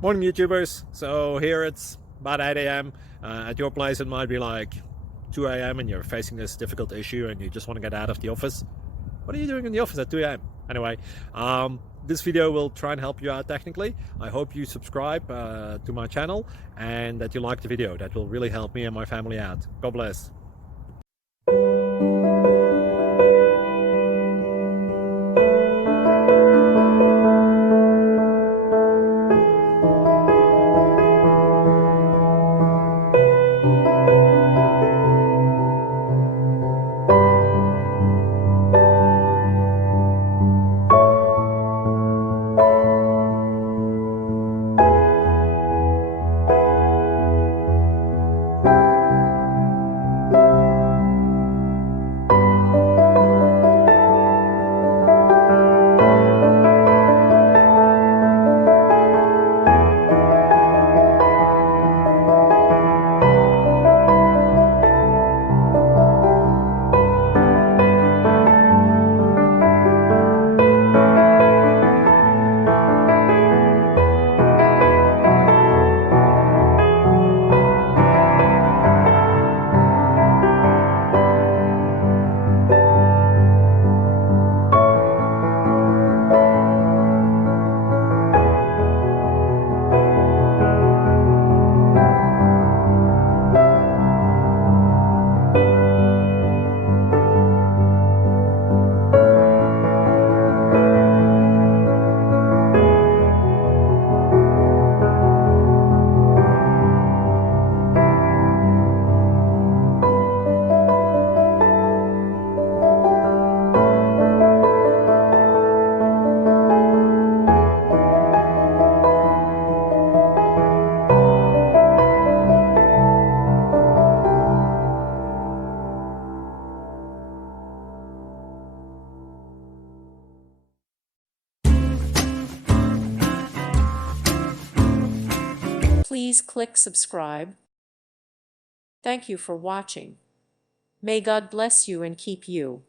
Morning YouTubers. So here it's about 8 a.m. At your place it might be like 2 a.m. and you're facing this difficult issue and you just want to get out of the office. What are you doing in the office at 2 a.m.? Anyway, this video will try and help you out technically. I hope you subscribe to my channel and that you like the video. That will really help me and my family out. God bless. Please click subscribe. Thank you for watching. May God bless you and keep you.